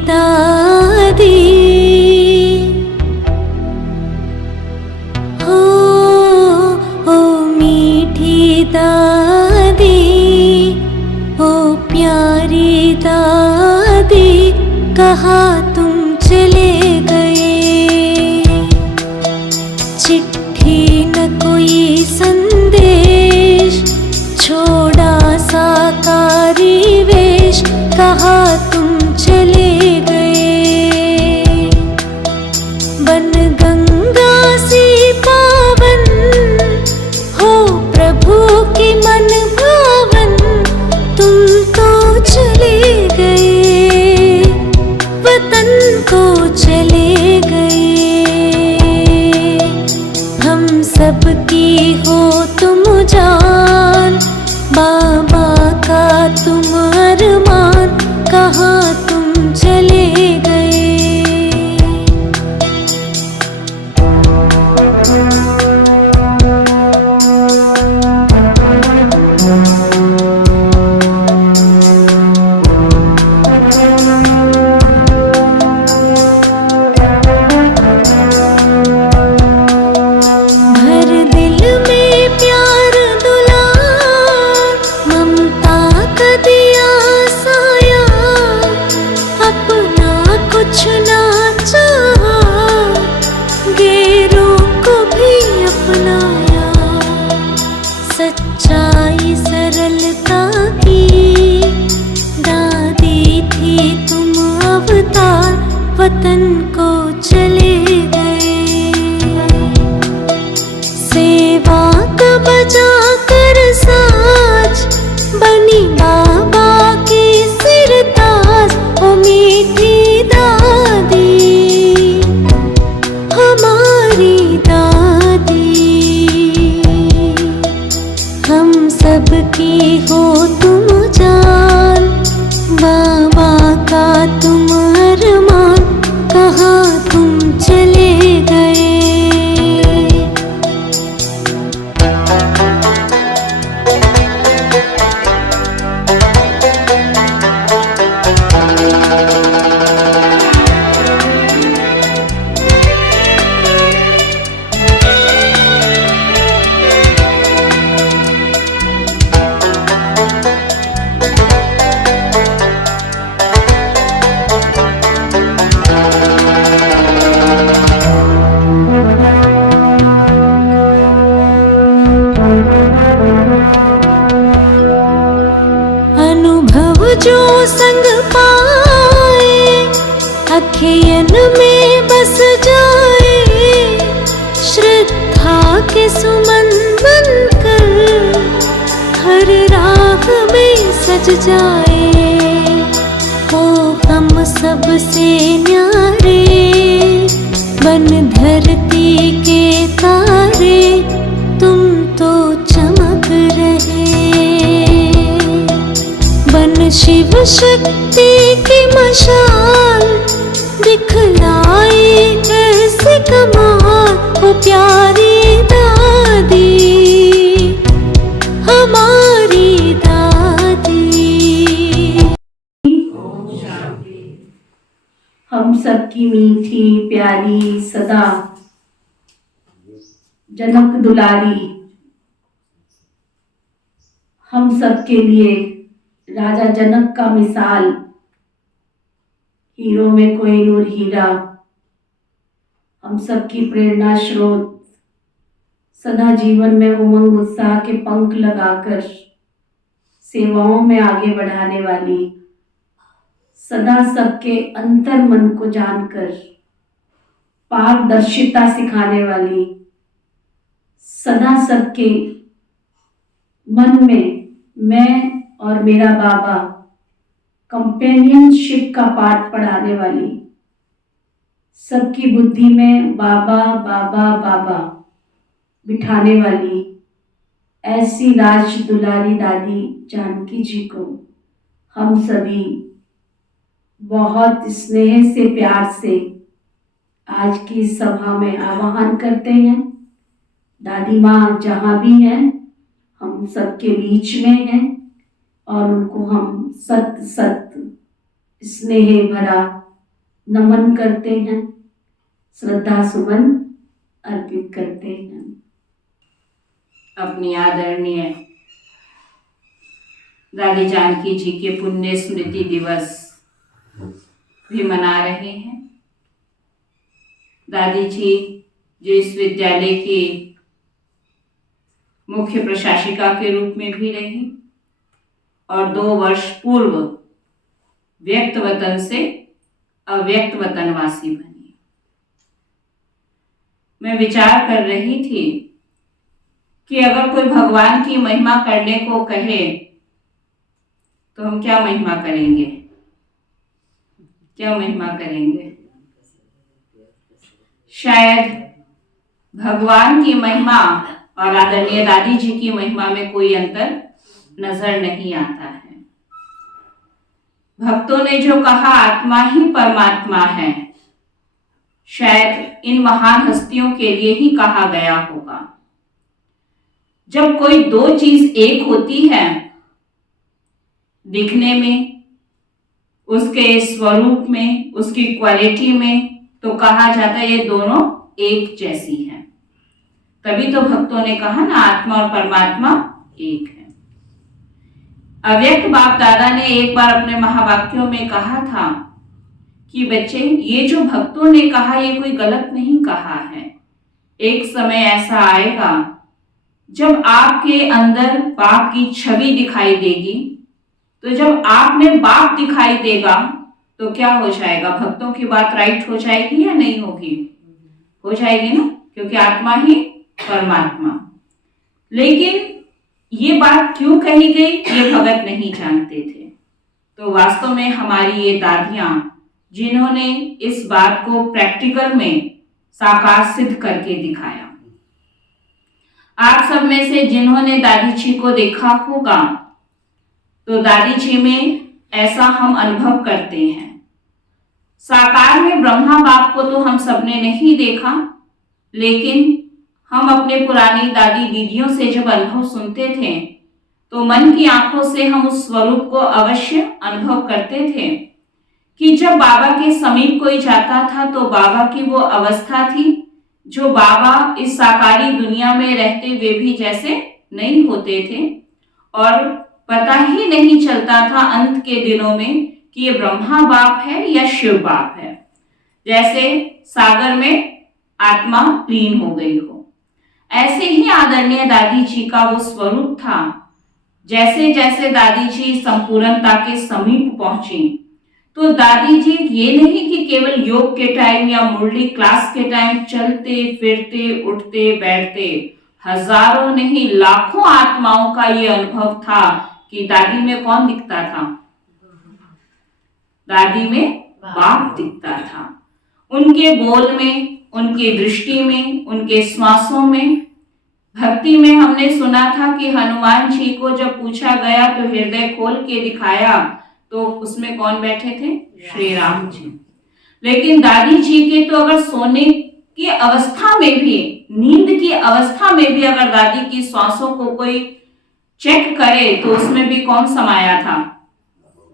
दादी हो, ओ मीठी दादी, ओ प्यारी दादी, कहाँ तुम चले गए। चिट्ठी न कोई संदेश, छोड़ा साकारी वेश, कहाँ तुम चले गए। बन गंगा सी पावन हो प्रभु की मन भावन, तुम तो चले गए, वतन को चले गए। हम सबकी हो तुम जान, बाबा का तुम अरमान, कहाँ तुम चले गए। भर दिल में प्यार दुलार, ममता का दिया साया, अपना कुछ ना चाहा, गैरों को भी अपनाया। सच्चाई सरलता की दादी थी तुम अवतार, वतन को चले गए। सेवा का बजा कर साज, बनी बाबा की सिरताज, ओ मीठी दादी, हमारी दादी। हम सबकी हो तुम जान, बाबा का तुम अरमान, कहाँ तुम चले गए। अनुभव जो संग पाए, अखियन में बस जाए, श्रद्धा के सुमन बनकर हर राह में सज जाए। हो हम सब से न्यारे, बन धरती के तारे, तुम तो चमक रहे। बन शिव शक्ति की मशाल, दिखलाए ऐसे कमाल, ओ प्यारी दादी, हमारी दादी। हम सबकी मीठी प्यारी सदा जनक दुलारी, हम सबके लिए राजा जनक का मिसाल, हीरो में कोहिनूर हीरा, हम सबकी प्रेरणा स्रोत, सदा जीवन में उमंग उत्साह के पंख लगाकर सेवाओं में आगे बढ़ाने वाली, सदा सबके अंतर मन को जानकर पारदर्शिता सिखाने वाली, सदा सबके मन में मैं और मेरा बाबा कंपेनियनशिप का पाठ पढ़ाने वाली, सबकी बुद्धि में बाबा बाबा बाबा बिठाने वाली ऐसी राज दुलारी दादी जानकी जी को हम सभी बहुत स्नेह से प्यार से आज की सभा में आह्वान करते हैं। दादी माँ जहाँ भी हैं हम सबके बीच में हैं और उनको हम सत सत स्नेह भरा नमन करते हैं, श्रद्धा सुमन अर्पित करते हैं। अपनी आदरणीय दादी जानकी जी के पुण्य स्मृति दिवस भी मना रहे हैं। दादी जी जो इस विद्यालय की मुख्य प्रशासिका के रूप में भी रही और 2 वर्ष पूर्व व्यक्त वतन से अव्यक्त वतनवासी बनी। मैं विचार कर रही थी कि अगर कोई भगवान की महिमा करने को कहे तो हम क्या महिमा करेंगे, क्या महिमा करेंगे? शायद भगवान की महिमा और आदरणीय दादी जी की महिमा में कोई अंतर नजर नहीं आता है। भक्तों ने जो कहा आत्मा ही परमात्मा है, शायद इन महान हस्तियों के लिए ही कहा गया होगा। जब कोई 2 चीज एक होती है, दिखने में, उसके स्वरूप में, उसकी क्वालिटी में, तो कहा जाता है ये दोनों एक जैसी हैं। तभी तो भक्तों ने कहा ना आत्मा और परमात्मा एक है। अव्यक्त बाप दादा ने एक बार अपने महावाक्यों में कहा था कि बच्चे ये जो भक्तों ने कहा ये कोई गलत नहीं कहा है। एक समय ऐसा आएगा जब आपके अंदर बाप की छवि दिखाई देगी, तो जब आप में बाप दिखाई देगा तो क्या हो जाएगा? भक्तों की बात राइट हो जाएगी या नहीं होगी? हो जाएगी ना, क्योंकि आत्मा ही परमात्मा। लेकिन ये बात क्यों कही गई ये भगत नहीं जानते थे। तो वास्तव में हमारी ये दादियां जिन्होंने इस बात को प्रैक्टिकल में साकार सिद्ध करके दिखाया। आप सब में से जिन्होंने दादी जी को देखा होगा तो दादी जी में ऐसा हम अनुभव करते हैं। साकार में ब्रह्मा बाप को तो हम सबने नहीं देखा, लेकिन हम अपने पुरानी दादी दीदियों से जब अनुभव सुनते थे तो मन की आंखों से हम उस स्वरूप को अवश्य अनुभव करते थे कि जब बाबा के समीप कोई जाता था तो बाबा की वो अवस्था थी जो बाबा इस साकारी दुनिया में रहते हुए भी जैसे नहीं होते थे, और पता ही नहीं चलता था अंत के दिनों में कि ये ब्रह्मा बाप है या शिव बाप है, जैसे सागर में आत्मा लीन हो गई हो। ऐसे ही आदरणीय दादी जी का वो स्वरूप था। जैसे जैसे दादी जी संपूर्णता के समीप पहुंची तो दादी जी ये नहीं कि केवल योग के टाइम या मुरली क्लास के टाइम चलते फिरते उठते बैठते, हजारों नहीं लाखों आत्माओं का ये अनुभव था कि दादी में कौन दिखता था? दादी में बाप दिखता था। उनके बोल में, उनकी दृष्टि में, उनके श्वासों में। भक्ति में हमने सुना था कि हनुमान जी को जब पूछा गया तो हृदय खोल के दिखाया तो उसमें कौन बैठे थे? श्री राम जी। लेकिन दादी जी के तो अगर सोने की अवस्था में भी, नींद की अवस्था में भी अगर दादी की श्वासों को कोई चेक करे तो उसमें भी कौन समाया था?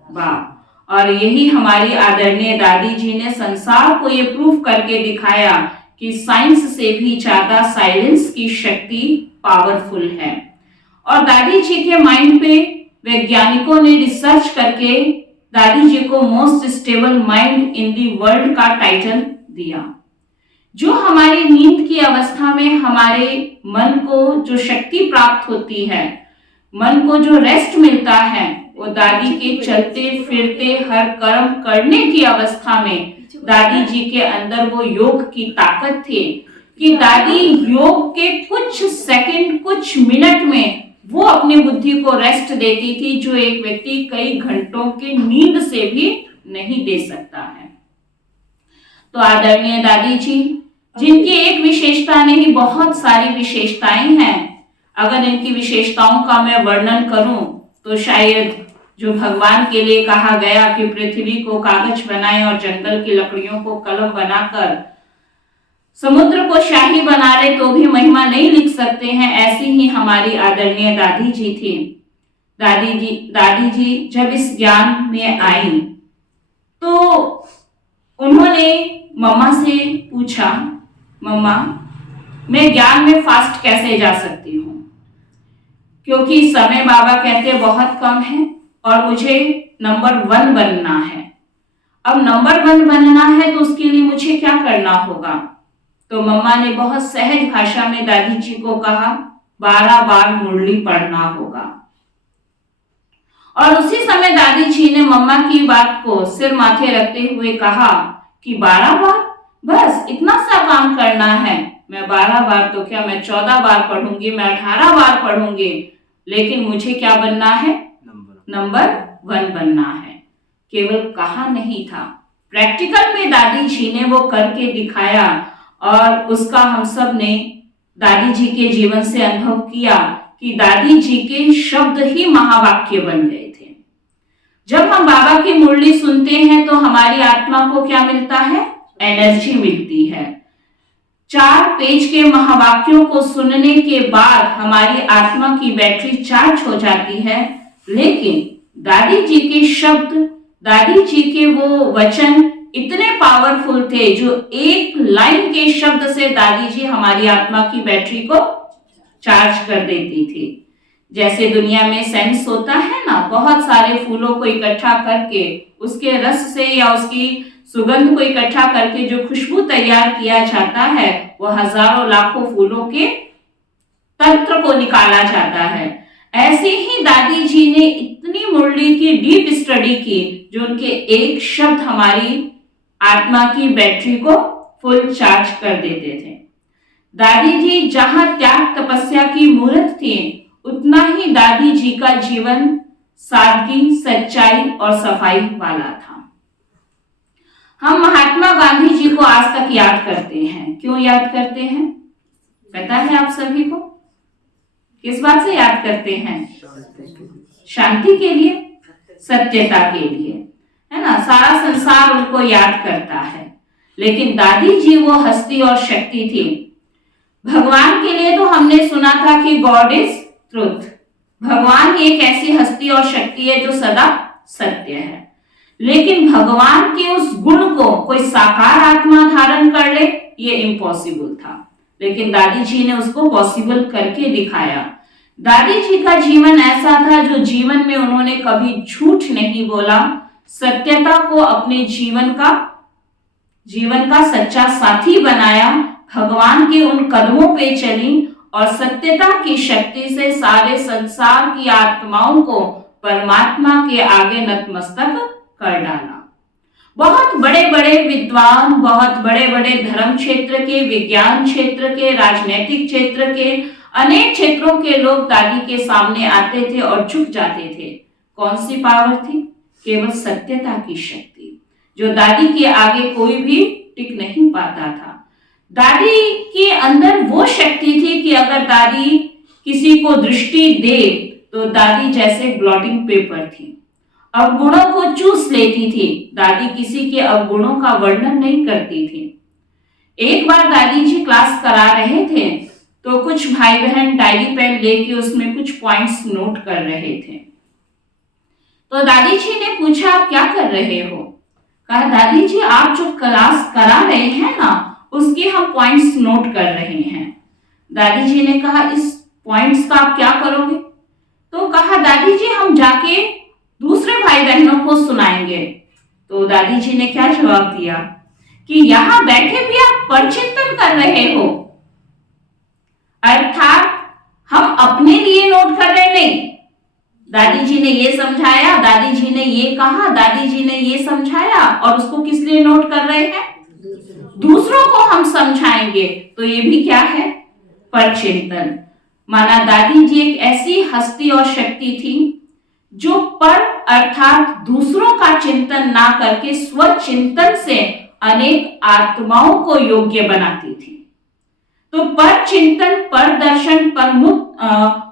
बाप। और यही हमारी आदरणीय दादी जी ने संसार को ये प्रूफ करके दिखाया कि साइंस से भी ज्यादा साइलेंस की शक्ति पावरफुल है। और दादी जी के माइंड पे वैज्ञानिकों ने रिसर्च करके दादी जी को most stable mind in the world का टाइटल दिया। जो हमारी नींद की अवस्था में हमारे मन को जो शक्ति प्राप्त होती है, मन को जो रेस्ट मिलता है, वो दादी के चलते फिरते हर कर्म करने की अवस्था में दादी जी के अंदर वो योग की ताकत थी कि दादी योग के कुछ सेकंड, कुछ मिनट में वो अपनी बुद्धि को रेस्ट देती थी, जो एक व्यक्ति कई घंटों के नींद से भी नहीं दे सकता है। तो आदरणीय दादी जी, जिनकी एक विशेषता नहीं बहुत सारी विशेषताएं हैं, अगर इनकी विशेषताओं का मैं वर्णन करूं तो शायद जो भगवान के लिए कहा गया कि पृथ्वी को कागज बनाए और जंगल की लकड़ियों को कलम बनाकर समुद्र को शाही बना ले तो भी महिमा नहीं लिख सकते हैं, ऐसी ही हमारी आदरणीय दादी जी थी। दादी जी जब इस ज्ञान में आई तो उन्होंने मम्मा से पूछा, मम्मा मैं ज्ञान में फास्ट कैसे जा सकती हूँ, क्योंकि समय बाबा कहते बहुत कम है और मुझे नंबर 1 बनना है। अब नंबर 1 बनना है तो उसके लिए मुझे क्या करना होगा? तो मम्मा ने बहुत सहज भाषा में दादी जी को कहा 12 बार मुरली पढ़ना होगा। और उसी समय दादी जी ने मम्मा की बात को सिर माथे रखते हुए कहा कि 12 बार, बस इतना सा काम करना है। मैं 12 बार तो क्या, मैं 14 बार पढ़ूंगी, मैं 18 बार पढ़ूंगी, लेकिन मुझे क्या बनना है? नंबर 1 बनना है। केवल कहा नहीं था, प्रैक्टिकल में दादी जी ने वो करके दिखाया और उसका हम सब ने दादी जी के जीवन से अनुभव किया कि दादी जी के शब्द ही महावाक्य बन गए थे। जब हम बाबा की मुरली सुनते हैं तो हमारी आत्मा को क्या मिलता है? एनर्जी मिलती है। 4 पेज के महावाक्यों को सुनने के बाद हमारी आत्मा की बैटरी चार्ज हो जाती है, लेकिन दादी जी के शब्द, दादी जी के वो वचन इतने पावरफुल थे जो एक लाइन के शब्द से दादी जी हमारी आत्मा की बैटरी को चार्ज कर देती थी। जैसे दुनिया में सेंस होता है ना, बहुत सारे फूलों को इकट्ठा करके उसके रस से या उसकी सुगंध को इकट्ठा करके जो खुशबू तैयार किया जाता है, वो हजारों लाखों फूलों के तंत्र को निकाला जाता है। ऐसे ही दादी जी ने इतनी मुरली की डीप स्टडी की जो उनके एक शब्द हमारी आत्मा की बैटरी को फुल चार्ज कर देते थे। दादी जी जहां त्याग तपस्या की मूर्त थी, उतना ही दादी जी का जीवन सादगी, सच्चाई और सफाई वाला था। हम महात्मा गांधी जी को आज तक याद करते हैं। क्यों याद करते हैं पता है आप सभी को? किस बात से याद करते हैं? शांति के लिए, सत्यता के लिए, है ना। सारा संसार उनको याद करता है, लेकिन दादी जी वो हस्ती और शक्ति थी। भगवान के लिए तो हमने सुना था कि गॉड इज ट्रुथ। भगवान ही एक ऐसी हस्ती और शक्ति है जो सदा सत्य है, लेकिन भगवान के उस गुण को कोई साकार आत्मा धारण कर ले, ये इम्पॉसिबल था, लेकिन दादी जी ने उसको पॉसिबल करके दिखाया। दादी जी का जीवन ऐसा था जो जीवन में उन्होंने कभी झूठ नहीं बोला, सत्यता को अपने जीवन का सच्चा साथी बनाया, भगवान के उन कदमों पे चली और सत्यता की शक्ति से सारे संसार की आत्माओं को परमात्मा के आगे नतमस्तक कर डाला। बहुत बड़े बड़े विद्वान, बहुत बड़े बड़े धर्म क्षेत्र के, विज्ञान क्षेत्र के, राजनीतिक क्षेत्र के, अनेक क्षेत्रों के लोग दादी के सामने आते थे और झुक जाते थे। कौन सी पावर थी? केवल सत्यता की शक्ति, जो दादी के आगे कोई भी टिक नहीं पाता था। दादी के अंदर वो शक्ति थी कि अगर दादी किसी को दृष्टि दे तो दादी जैसे ब्लॉटिंग पेपर थी, अवगुणों को चूस लेती थी। दादी किसी के अवगुणों का वर्णन नहीं करती थी। एक बार दादी जी क्लास करा रहे थे तो कुछ भाई बहन डायरी पेन लेके उसमें कुछ पॉइंट्स नोट कर रहे थे। तो दादी जी ने पूछा, आप क्या कर रहे हो? कहा, दादी जी आप जो क्लास करा रहे हैं ना, उसके हम पॉइंट्स नोट कर रहे हैं। दादी जी ने कहा, इस पॉइंट्स का आप क्या करोगे? तो कहा, दादी जी हम जाके दूसरे भाई बहनों को सुनाएंगे। तो दादी जी ने क्या जवाब दिया कि यहाँ बैठे भी आप परचिंतन कर रहे हो, अर्थात हम अपने लिए नोट कर रहे नहीं। दादी जी ने ये समझाया, दादी जी ने ये कहा, दादी जी ने ये समझाया, और उसको किस लिए नोट कर रहे हैं? दूसरों को हम समझाएंगे। तो ये भी क्या है? परचिंतन। माना दादी जी एक ऐसी हस्ती और शक्ति थी जो पर अर्थात दूसरों का चिंतन ना करके स्वचिंतन से अनेक आत्माओं को योग्य बनाती थी। तो पर चिंतन, पर दर्शन,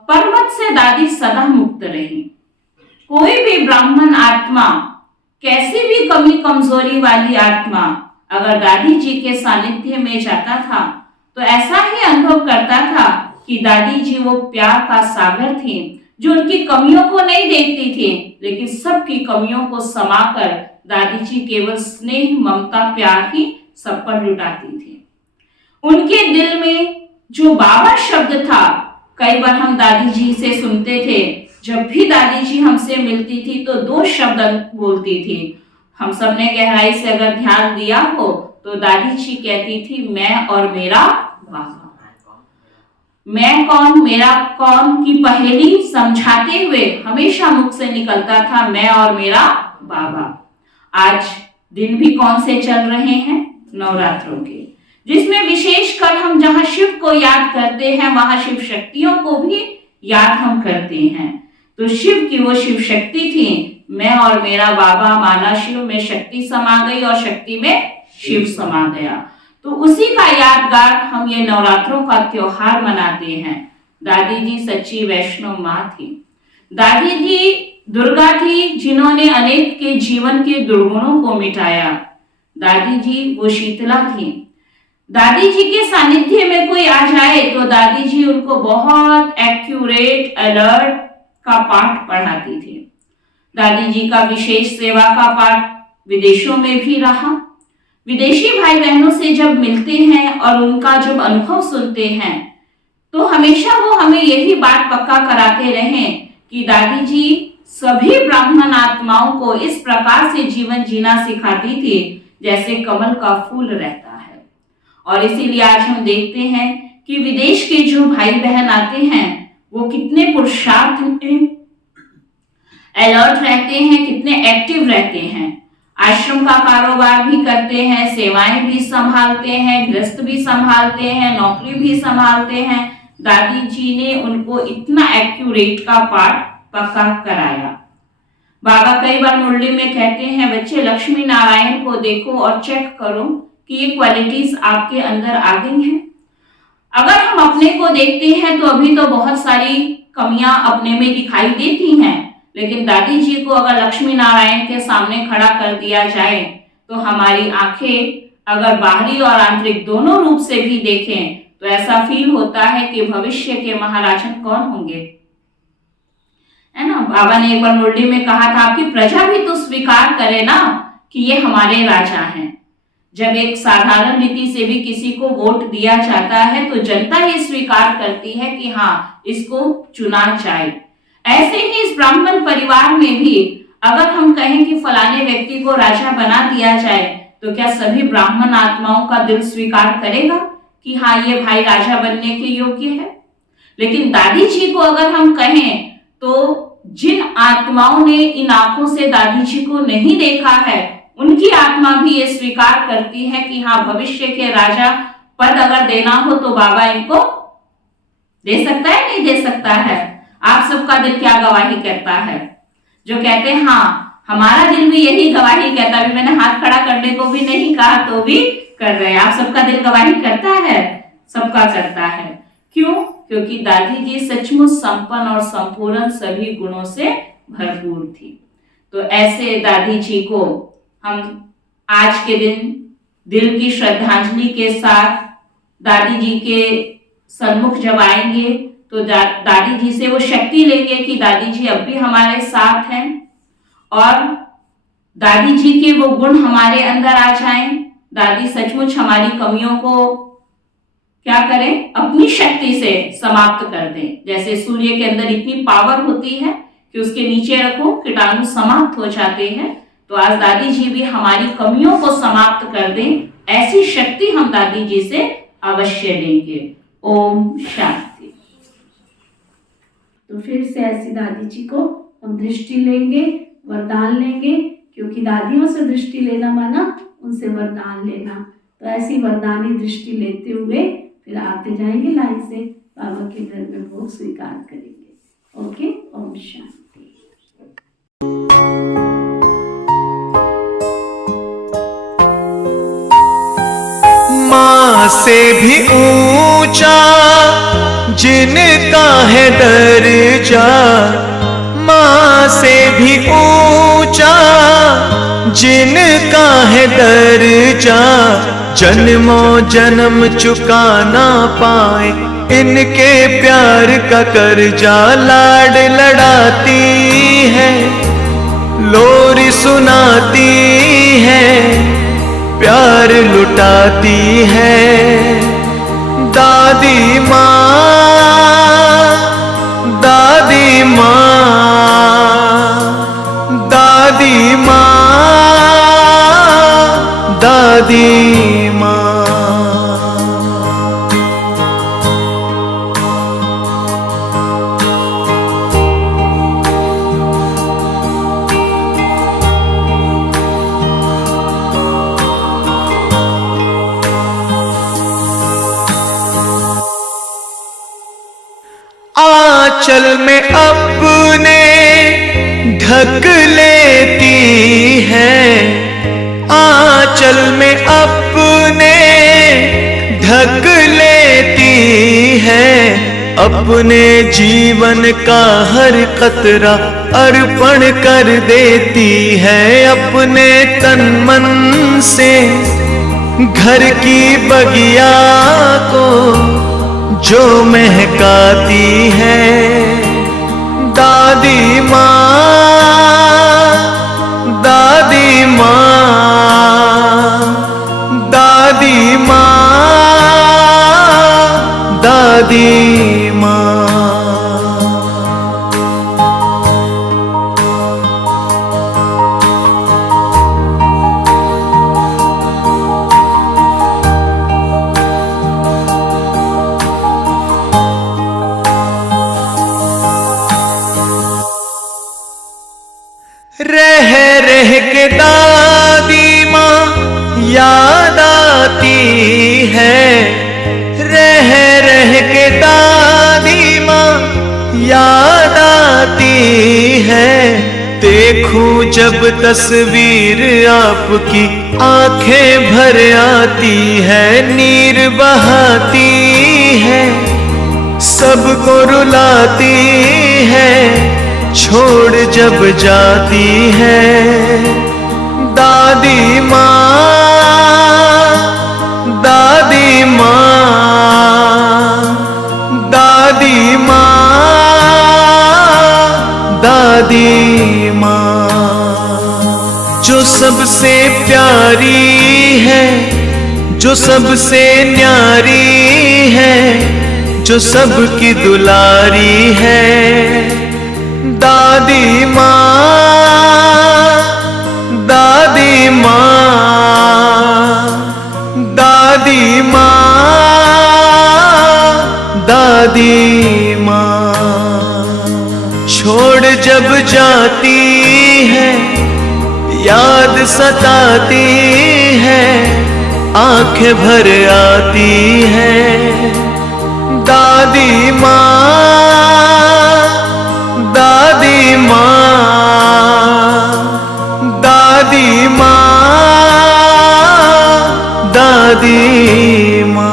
परमत से दादी सदा मुक्त रही। कोई भी ब्राह्मण आत्मा, कैसी भी कमी कमजोरी वाली आत्मा अगर दादी जी के सानिध्य में जाता था तो ऐसा ही अनुभव करता था कि दादी जी वो प्यार का सागर थी, जो उनकी कमियों को नहीं देखती थी, लेकिन सबकी कमियों को समाकर दादी जी केवल स्नेह, ममता, प्यार ही सब पर लुटाती थी। उनके दिल में जो बाबा शब्द था, कई बार हम दादी जी से सुनते थे, जब भी दादी जी हमसे मिलती थी तो 2 शब्द बोलती थी। हम सब ने गहराई से अगर ध्यान दिया हो तो दादी जी कहती थी, मैं और मेरा बाबा। मैं कौन मेरा कौन की पहेली समझाते हुए हमेशा मुख से निकलता था, मैं और मेरा बाबा। आज दिन भी कौन से चल रहे हैं? नवरात्रों के, जिसमें विशेषकर हम जहां शिव को याद करते हैं वहां शिव शक्तियों को भी याद हम करते हैं। तो शिव की वो शिव शक्ति थी, मैं और मेरा बाबा माना शिव में शक्ति समा गई और शक्ति में शिव समा गया। तो उसी का यादगार हम ये नवरात्रों का त्योहार मनाते हैं। दादी जी सच्ची वैष्णव माँ थी। दादी जी दुर्गा थी, जिन्होंने अनेक के जीवन के दुर्गुणों को मिटाया। दादी जी वो शीतला थी। दादी जी के सानिध्य में कोई आ जाए तो दादी जी उनको बहुत एक्यूरेट, अलर्ट का पाठ पढ़ाती थी। दादी जी का विशेष सेवा का पाठ विदेशों में भी रहा। विदेशी भाई बहनों से जब मिलते हैं और उनका जब अनुभव सुनते हैं तो हमेशा वो हमें यही बात पक्का कराते रहे कि दादी जी सभी ब्राह्मण आत्माओं को इस प्रकार से जीवन जीना सिखाती थी जैसे कमल का फूल रहता है। और इसीलिए आज हम देखते हैं कि विदेश के जो भाई बहन आते हैं वो कितने पुरुषार्थ में अलर्ट रहते हैं, कितने एक्टिव रहते हैं। आश्रम का कारोबार भी करते हैं, सेवाएं भी संभालते हैं, गृहस्थ भी संभालते हैं, नौकरी भी संभालते हैं। दादी जी ने उनको इतना एक्यूरेट का पाठ पक्का कराया। बाबा कई बार मुरली में कहते हैं, बच्चे लक्ष्मी नारायण को देखो और चेक करो कि ये क्वालिटीज आपके अंदर आ गई हैं। अगर हम अपने को देखते हैं तो अभी तो बहुत सारी कमियां अपने में दिखाई देती हैं, लेकिन दादी जी को अगर लक्ष्मी नारायण के सामने खड़ा कर दिया जाए तो हमारी आंखें अगर बाहरी और आंतरिक दोनों रूप से भी देखें तो ऐसा फील होता है कि भविष्य के महाराजन कौन होंगे, है ना। बाबा ने एक बार मुरली में कहा था, आपकी प्रजा भी तो स्वीकार करे ना कि ये हमारे राजा हैं। जब एक साधारण रीति से भी किसी को वोट दिया जाता है तो जनता ये स्वीकार करती है कि हाँ, इसको चुना जाए। ऐसे ही इस ब्राह्मण परिवार में भी अगर हम कहें कि फलाने व्यक्ति को राजा बना दिया जाए तो क्या सभी ब्राह्मण आत्माओं का दिल स्वीकार करेगा कि हाँ, ये भाई राजा बनने के योग्य है। लेकिन दादी जी को अगर हम कहें तो जिन आत्माओं ने इन आंखों से दादी जी को नहीं देखा है उनकी आत्मा भी ये स्वीकार करती है कि हाँ, भविष्य के राजा पद अगर देना हो तो बाबा इनको दे सकता है, नहीं दे सकता है। आप सबका दिल क्या गवाही कहता है? जो कहते हैं हाँ, हमारा दिल भी यही गवाही कहता है। मैंने हाथ खड़ा करने को भी नहीं कहा तो भी कर रहे हैं। आप सबका दिल गवाही करता है? सबका करता है। क्यों? क्योंकि दादी जी सचमुच संपन्न और संपूर्ण सभी गुणों से भरपूर थी। तो ऐसे दादी जी को हम आज के दिन दिल की श्रद्धांजलि के साथ दादी जी के सन्मुख जब आएंगे तो दादी जी से वो शक्ति लेंगे कि दादी जी अब भी हमारे साथ हैं और दादी जी के वो गुण हमारे अंदर आ जाएं। दादी सचमुच हमारी कमियों को क्या करें, अपनी शक्ति से समाप्त कर दें। जैसे सूर्य के अंदर इतनी पावर होती है कि उसके नीचे रखो कीटाणु समाप्त हो जाते हैं, तो आज दादी जी भी हमारी कमियों को समाप्त कर दें। ऐसी शक्ति हम दादी जी से अवश्य लेंगे। ओम शांति। तो फिर से ऐसी दादी जी को हम दृष्टि लेंगे, वरदान लेंगे, क्योंकि दादियों से दृष्टि लेना माना उनसे वरदान लेना। तो ऐसी वरदानी दृष्टि लेते हुए फिर आते जाएंगे लाइन से, बाबा के घर में भोग स्वीकार करेंगे। ओके, ओम शांति। माँ से भी ऊंचा जिनका है दर्जा, माँ से भी ऊंचा जिनका है दर्जा, जन्मों जन्म चुका ना पाए इनके प्यार का कर्जा। लाड लड़ाती है, लोरी सुनाती है, प्यार लुटाती है। दादी माँ, दादी माँ, दादी माँ, दादी माँ। आंचल में अपने ढक लेती है, आंचल में अपने ढक लेती है, अपने जीवन का हर कतरा अर्पण कर देती है। अपने तन मन से घर की बगिया को जो महकाती है। दादी माँ, दादी माँ, दादी माँ, दादी माँ। रह रह के दादी माँ याद आती है, रह रह के दादी माँ याद आती है। देखूं जब तस्वीर आपकी आंखें भर आती है, नीर बहाती है, सबको रुलाती है, छोड़ जब जाती है। दादी माँ, दादी माँ, दादी माँ, दादी माँ। जो सबसे प्यारी है, जो सबसे न्यारी है, जो सबकी दुलारी है। दादी माँ, दादी माँ, दादी माँ, दादी माँ। छोड़ जब जाती है, याद सताती है, आंखें भर आती है। दादी माँ, दादी माँ, दादी माँ, दादी माँ।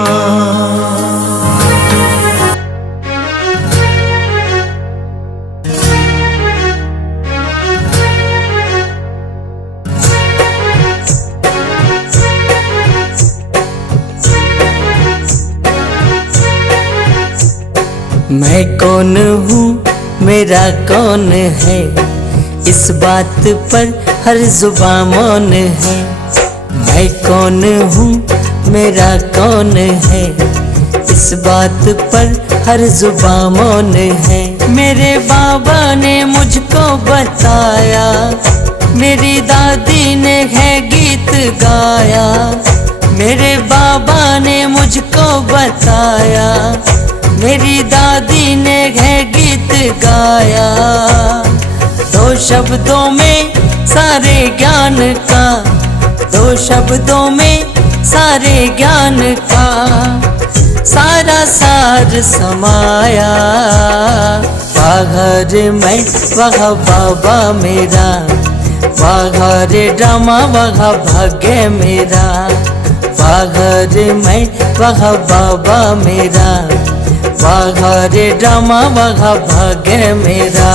मैं कौन हूँ, मेरा कौन है, इस बात पर हर जुबां मौन है। मैं कौन हूँ, मेरा कौन है, इस बात पर हर जुबां मौन है। मेरे बाबा ने मुझको बताया, मेरी दादी ने है गीत गाया। मेरे बाबा ने मुझको बताया, मेरी दादी ने है गीत गाया। दो शब्दों में सारे ज्ञान का, दो शब्दों में सारे ज्ञान का सारा सार समाया। वाघर मैं वह बाबा मेरा, वाघर ड्रामा वह भाग्य मेरा। वाघर मैं वह बाबा मेरा, वाघर ड्रामा वह भाग्य मेरा।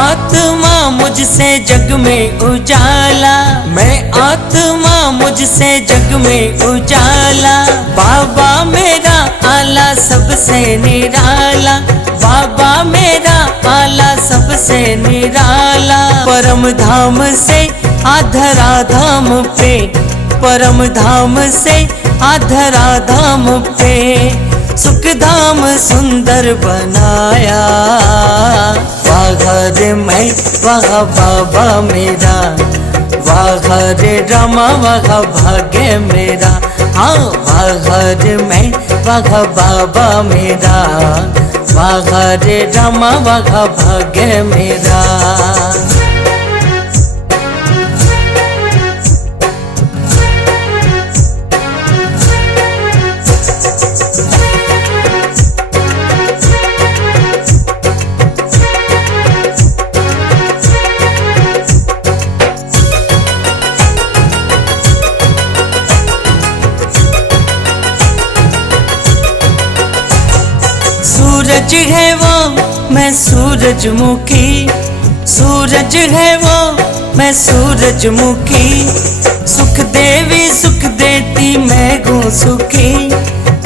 आत्मा मुझसे जग में उजाला, मैं आत्मा मुझसे जग में उजाला। बाबा मेरा आला सबसे निराला, बाबा मेरा आला सबसे निराला। परम धाम से आधरा धाम पे, परम धाम से आधरा धाम पे, सुख धाम सुंदर बनाया। वाघर मैं वह बाबा मेरा, वाघर ड्रामा वह भाग्य मेरा। हाँ वाघर मैं वह बाबा मेरा, वाघर ड्रामा वह भाग्य मेरा। सूरज है वो मैं सूरजमुखी, सूरज है वो मैं सूरजमुखी। सुख देवी सुख देती मैं गूं सुखी,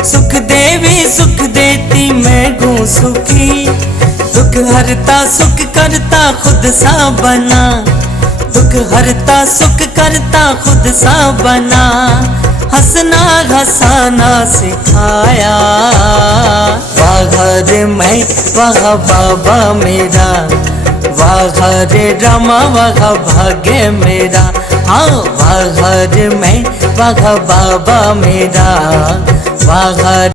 सुख देवी सुख देती मैं गूं सुखी। दुख हरता सुख करता खुद सा बना, दुख हरता सुख करता खुद सा बना। हंसना हंसाना सिखाया। वाघर मैं वह बाबा मेरा, वाघर ड्रामा वह भाग्य मेरा। हाँ वाघर मैं वह बाबा मेरा, वाघर